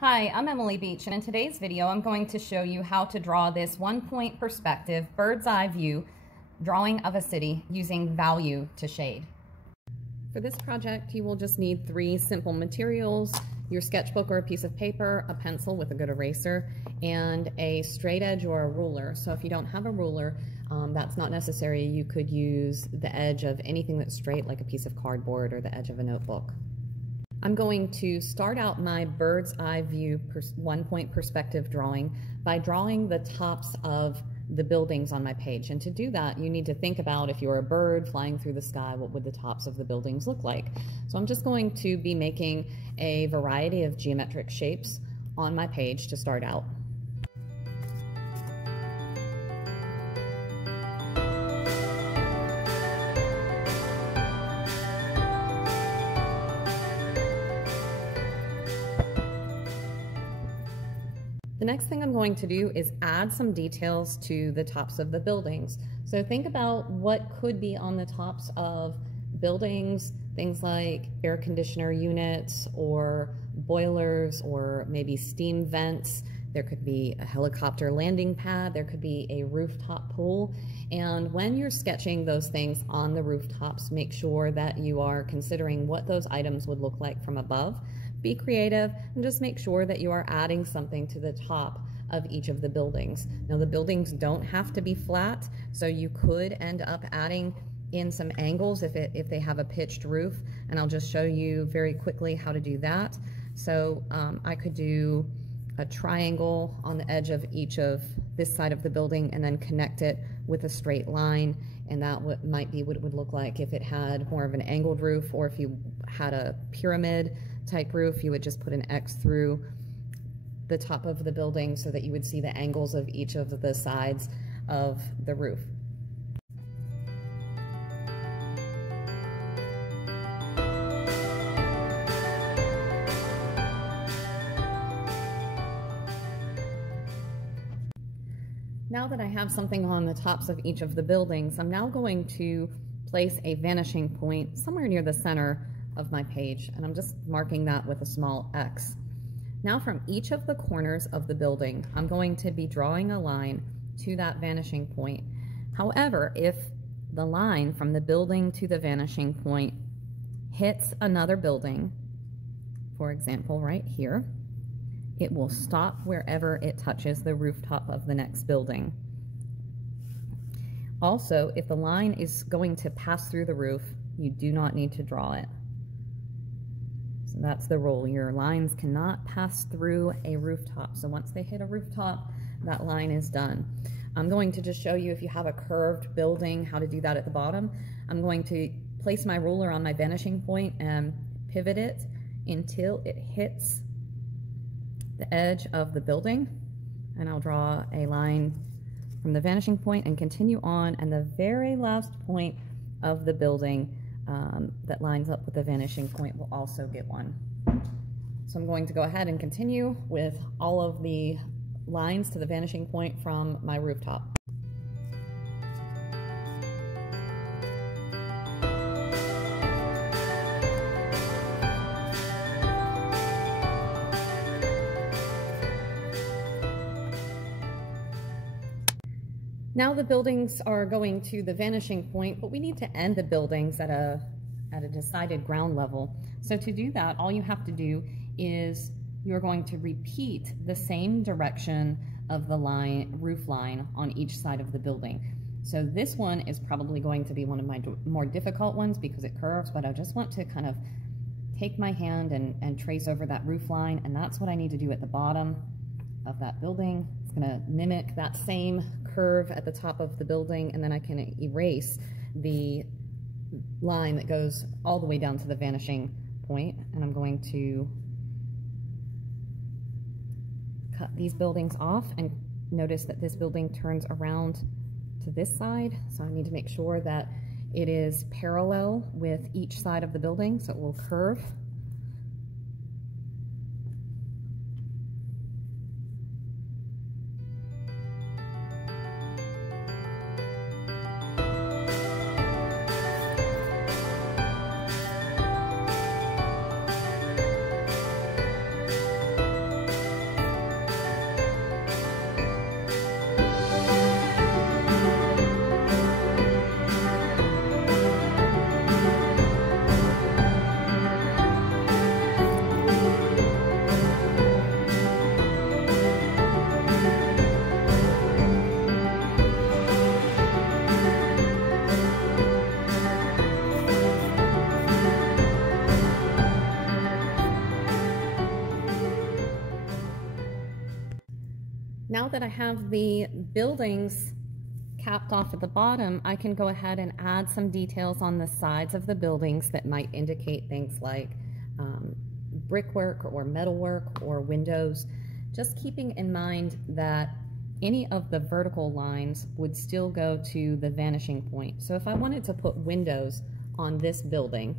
Hi, I'm Emily Beach, and in today's video I'm going to show you how to draw this one-point perspective bird's eye view drawing of a city using value to shade. For this project you will just need three simple materials: your sketchbook or a piece of paper, a pencil with a good eraser, and a straight edge or a ruler. So if you don't have a ruler, that's not necessary. You could use the edge of anything that's straight, like a piece of cardboard or the edge of a notebook. I'm going to start out my bird's eye view one-point perspective drawing by drawing the tops of the buildings on my page. And to do that, you need to think about, if you're a bird flying through the sky, what would the tops of the buildings look like? So I'm just going to be making a variety of geometric shapes on my page to start out. The next thing I'm going to do is add some details to the tops of the buildings. So think about what could be on the tops of buildings, things like air conditioner units or boilers or maybe steam vents. There could be a helicopter landing pad, there could be a rooftop pool. And when you're sketching those things on the rooftops, make sure that you are considering what those items would look like from above. Be creative and just make sure that you are adding something to the top of each of the buildings. Now, the buildings don't have to be flat, so you could end up adding in some angles if they have a pitched roof, and I'll just show you very quickly how to do that. So I could do a triangle on the edge of each of this side of the building and then connect it with a straight line, and that might be what it would look like if it had more of an angled roof, or if you had a pyramid type roof, you would just put an X through the top of the building so that you would see the angles of each of the sides of the roof. Now that I have something on the tops of each of the buildings, I'm now going to place a vanishing point somewhere near the center of my page, and I'm just marking that with a small X. Now from each of the corners of the building, I'm going to be drawing a line to that vanishing point. However, if the line from the building to the vanishing point hits another building, for example right here, it will stop wherever it touches the rooftop of the next building. Also, if the line is going to pass through the roof, you do not need to draw it. So that's the rule. Your lines cannot pass through a rooftop. So once they hit a rooftop, that line is done. I'm going to just show you, if you have a curved building, how to do that at the bottom. I'm going to place my ruler on my vanishing point and pivot it until it hits the edge of the building, and I'll draw a line from the vanishing point and continue on, and the very last point of the building that lines up with the vanishing point will also get one. So I'm going to go ahead and continue with all of the lines to the vanishing point from my rooftop. Now the buildings are going to the vanishing point, but we need to end the buildings at a decided ground level. So to do that, all you have to do is you're going to repeat the same direction of the roof line on each side of the building. So this one is probably going to be one of my more difficult ones because it curves, but I just want to kind of take my hand and trace over that roof line, and that's what I need to do at the bottom of that building. It's going to mimic that same curve at the top of the building, and then I can erase the line that goes all the way down to the vanishing point, and I'm going to cut these buildings off, and notice that this building turns around to this side, so I need to make sure that it is parallel with each side of the building, so it will curve. Now that I have the buildings capped off at the bottom, I can go ahead and add some details on the sides of the buildings that might indicate things like brickwork or metalwork or windows, just keeping in mind that any of the vertical lines would still go to the vanishing point. So if I wanted to put windows on this building,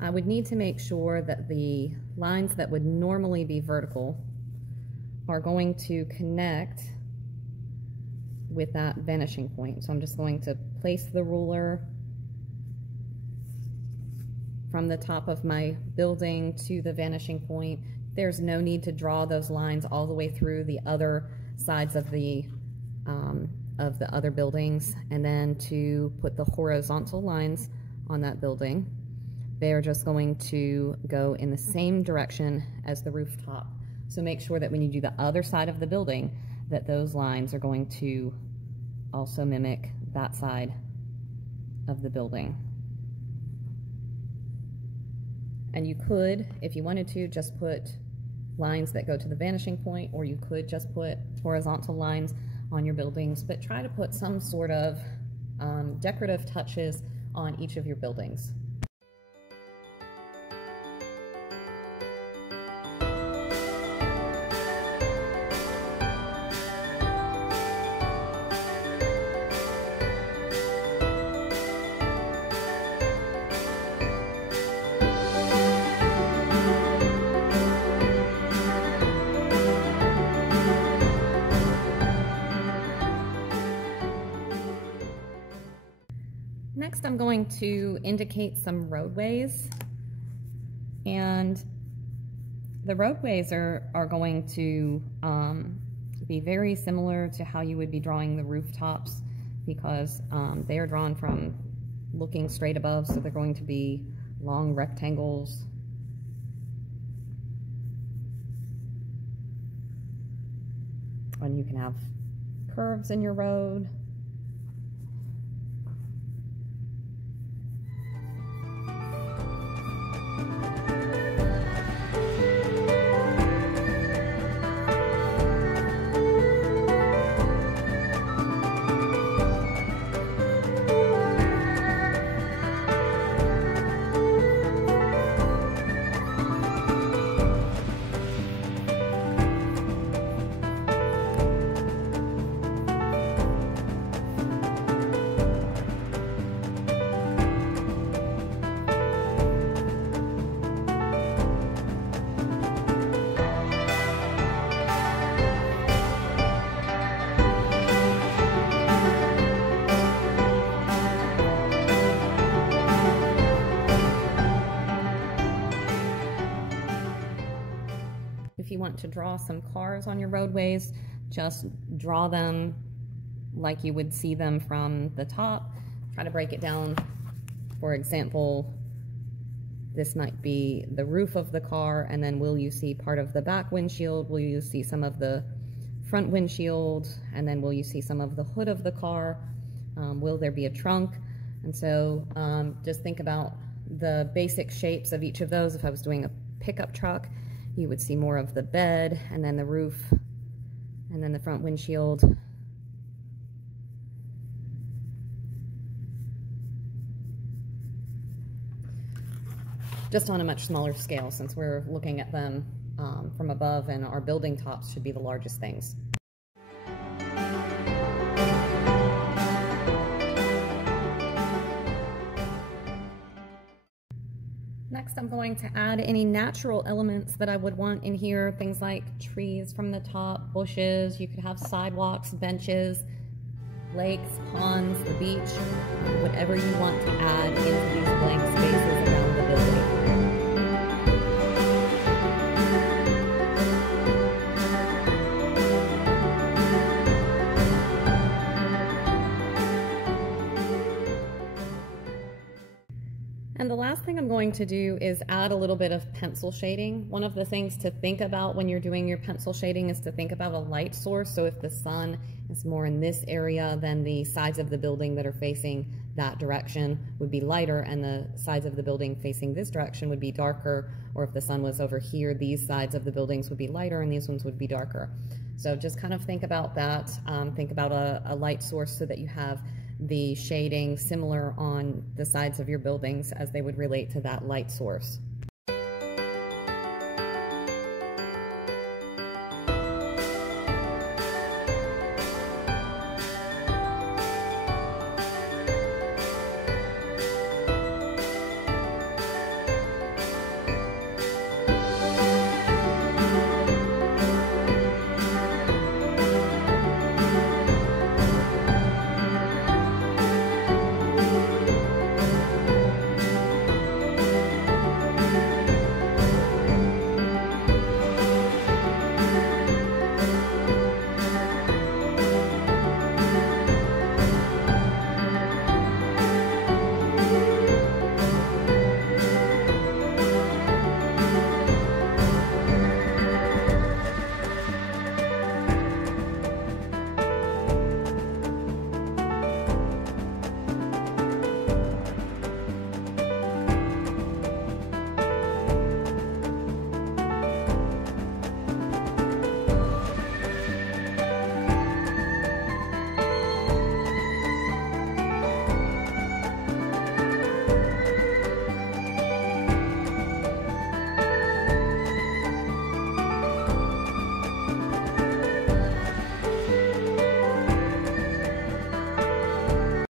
I would need to make sure that the lines that would normally be vertical are going to connect with that vanishing point. So I'm just going to place the ruler from the top of my building to the vanishing point. There's no need to draw those lines all the way through the other sides of the other buildings, and then to put the horizontal lines on that building. They're just going to go in the same direction as the rooftop. So make sure that when you do the other side of the building, that those lines are going to also mimic that side of the building. And you could, if you wanted to, just put lines that go to the vanishing point, or you could just put horizontal lines on your buildings, but try to put some sort of decorative touches on each of your buildings. Next, I'm going to indicate some roadways, and the roadways are going to be very similar to how you would be drawing the rooftops, because they are drawn from looking straight above, so they're going to be long rectangles. And you can have curves in your road. If you want to draw some cars on your roadways, just draw them like you would see them from the top. Try to break it down. For example, this might be the roof of the car, and then will you see part of the back windshield? Will you see some of the front windshield? And then will you see some of the hood of the car? Will there be a trunk? And so just think about the basic shapes of each of those. If I was doing a pickup truck, you would see more of the bed, and then the roof, and then the front windshield. Just on a much smaller scale, since we're looking at them from above, and our building tops should be the largest things. Next, I'm going to add any natural elements that I would want in here, things like trees from the top, bushes. You could have sidewalks, benches, lakes, ponds, the beach, whatever you want to add into these blank spaces around the building. And the last thing I'm going to do is add a little bit of pencil shading. One of the things to think about when you're doing your pencil shading is to think about a light source. So if the sun is more in this area than the sides of the building that are facing that direction would be lighter and the sides of the building facing this direction would be darker, or if the sun was over here, these sides of the buildings would be lighter and these ones would be darker. So just kind of think about that. Think about a light source so that you have the shading similar on the sides of your buildings as they would relate to that light source.